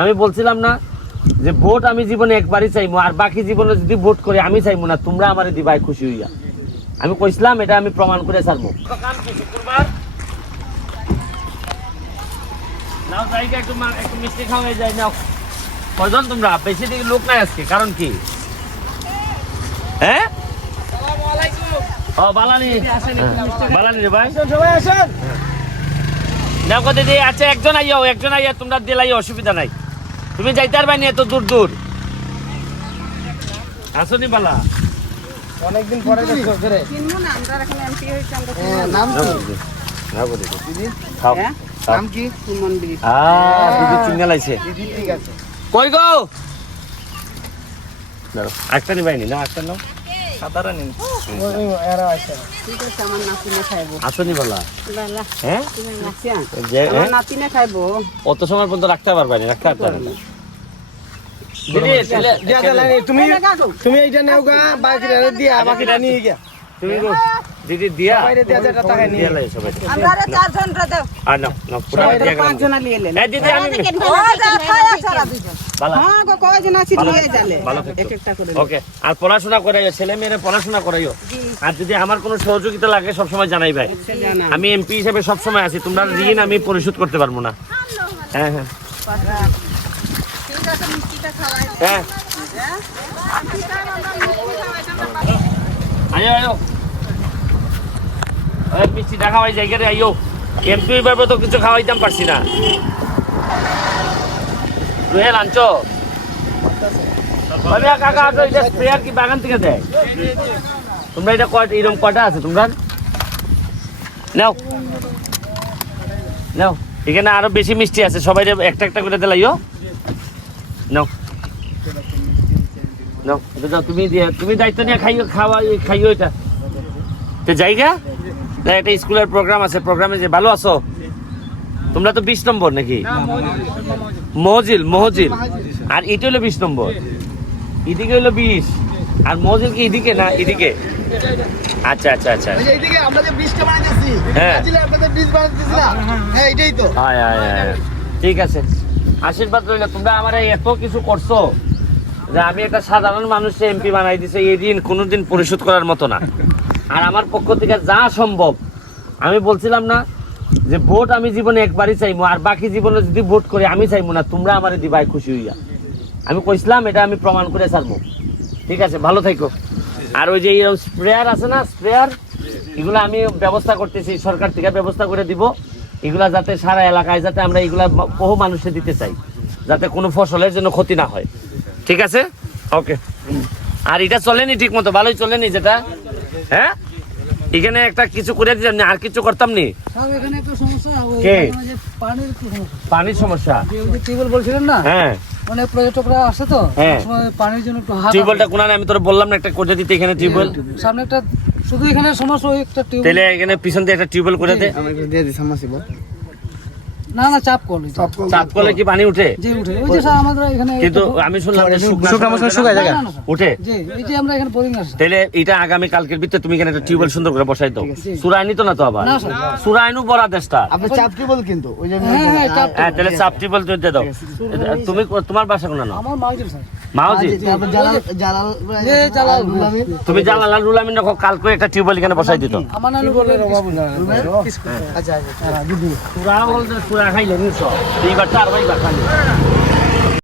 আমি বলছিলাম না যে ভোট আমি জীবনে একবারই চাইব আর বাকি জীবনে যদি ভোট করি আমি চাইব না, তোমরা আমারে দিবাই খুশি হইয়া। আমি কইছিলাম, এটা আমি প্রমাণ করে ছাড়বো। কজন তোমরা? বেশি দিকে লোক নাই আজকে, কারণ কি? হ্যাঁ? দেখো দিদি আচ্ছা একজন আইয়াও, একজন আইয়া তোমরা দিলাই অসুবিধা নাই। তুমি যাইতে পারবে না এত দূর দূর। আসনি বালা অনেকদিন পরে দেখছ ধরে। আমরা এখন এমপি হইছি আমরা নাম কি? দিদি? খাও হ্যাঁ? খাও। নাম কি? সুমন বিড়ি আহ, দিদি চিনে লাইছে দিদি ঠিক আছে। কই গো? দাঁড়াও, একটা নিবাইনি না একটা নাও। যে খাইবো। অত সময় পর্যন্ত রাখতে পারবে না রাখতে পারবে না। দিদি তুমি তুমি এইটা নেও গা বাকিটা দিয়া বাকিটা নিয়ে গিয়া। তুমি দিদি দিয়া। বাইরে দিয়া টাকা নিয়ে। সবাই। আমরা আরে চারজন রে দেও। আর নাও নাও পুরা দিয়া গেলাম। পাঁচজন লিয়ে লেন দিদি আমি ও যা খায়া সারা দুজন হ্যাঁ আর পড়াশোনা করাইও ছেলে মেয়েরা পড়াশোনা করাইও। আর যদি আমার কোনো সহযোগিতা লাগে সবসময় জানাই ভাই। আমি এমপি হিসেবে সবসময় আছি তোমরা ঋণ আমি পরিশোধ করতে পারব না। হ্যাঁ হ্যাঁ। হ্যাঁ। আয়ো আয়ো। মিষ্টি দেখা হয় জায়গায় আইও এমপি ভাবে তো কিছু খাওয়াইতাম পারছি না। রুহেল আনছো আমি কাকা আছো এটা স্প্রেয়ার কি বাগান থেকে দেয় তোমরা এটা কয়টা এরকম কয়টা আছে তোমরা নাও নাও এখানে আরও বেশি মিষ্টি আছে সবাই একটা একটা করে দিলাইও নাও এটা তুমি দিয়ে তুমি দায়িত্ব নিয়ে খাইও খাওয়া খাইও এটা তো জায়গা না একটা স্কুলের প্রোগ্রাম আছে প্রোগ্রামে যে ভালো আছো তোমরা তো বিশ নম্বর নাকি মহজিল মহজিল আর এটা হলো বিশ নম্বর। এদিকে হলো বিশ। আর মহজিল কি এদিকে না এদিকে আচ্ছা আচ্ছা আচ্ছা। এইদিকে আমরা যে বীজটা বানাইতেছি হ্যাঁ। আসলে আপনাদের বীজ বানাইতেছি না হ্যাঁ এটাই তো। হায় হায় ঠিক আছে। আশীর্বাদ রইল। তোমরা আমার এত কিছু করছ যে আমি একটা সাধারণ মানুষকে এমপি বানাই দিছে এই ঋণ কোনোদিন পরিশোধ করার মতো না। আর আমার পক্ষ থেকে যা সম্ভব আমি বলছিলাম না যে ভোট আমি জীবনে একবারই চাইব আর বাকি জীবনে যদি ভোট করে আমি চাইব না, তোমরা আমারে দিবাই খুশি হইয়া। আমি কইছিলাম, এটা আমি প্রমাণ করে ছাড়বো ঠিক আছে, ভালো থাকো আর ওই যে স্প্রেয়ার আছে না, স্প্রেয়ার, এগুলো আমি ব্যবস্থা করতেছি, সরকার থেকে ব্যবস্থা করে দিব। এগুলা যাতে সারা এলাকায়, যাতে আমরা এগুলা বহু মানুষে দিতে চাই, যাতে কোনো ফসলের জন্য ক্ষতি না হয়। ঠিক আছে? ওকে। আর এটা চলেনি ঠিক মতো ভালোই চলেনি যেটা। হ্যাঁ? এখানে একটা কিছু করে দিতাম না, আর কিছু করতাম নি? স্যার এখানে একটু সমস্যা কে? পানির সমস্যা। পানির টিউবওয়েল বলছিলেন না? হ্যাঁ। অনেক পর্যটকরা আসে তো হ্যাঁ। পানির জন্য একটু টিউবওয়েলটা আমি তোর বললাম না একটা করে দিতে এখানে টিউবওয়েল। সামনে একটা শুধু এখানে সমস্যা ওই একটা টিউবওয়েল। তাহলে এখানে পিছন দিয়ে একটা টিউবওয়েল করে দে। না না চাপ কল চাপ কলে কি পানি উঠে? জি উঠে। ওই যে আমাদের এখানে কিন্তু আমি শুনলাম যে শুকনা শুকনা সময় শুকায় জায়গা। উঠে। জি এই যে আমরা এখানে বোরিং আছে। তাহলে এটা আগামী কালকের ভিতরে তুমি এখানে একটা টিউবওয়েল সুন্দর করে বসাই দাও। সুরাইনি তো না তো আবার। সুরাইনু বড় দেশটা। আপনি চাপ টিউবওয়েল কিন্তু ওই যে হ্যাঁ হ্যাঁ চাপ হ্যাঁ তাহলে চাপ টিউবওয়েল তুই দিয়ে দাও। তুমি তোমার বাসা কোন না আমার স্যার। মাওজি তুমি জালাল আর রুলামিন রাখো কালকে একটা টিউবওয়েল এখানে বসাই দিত। আমার আচ্ছা আচ্ছা। বলতে সুরা খাইলে নিছ এইবার চার ভাই বাসা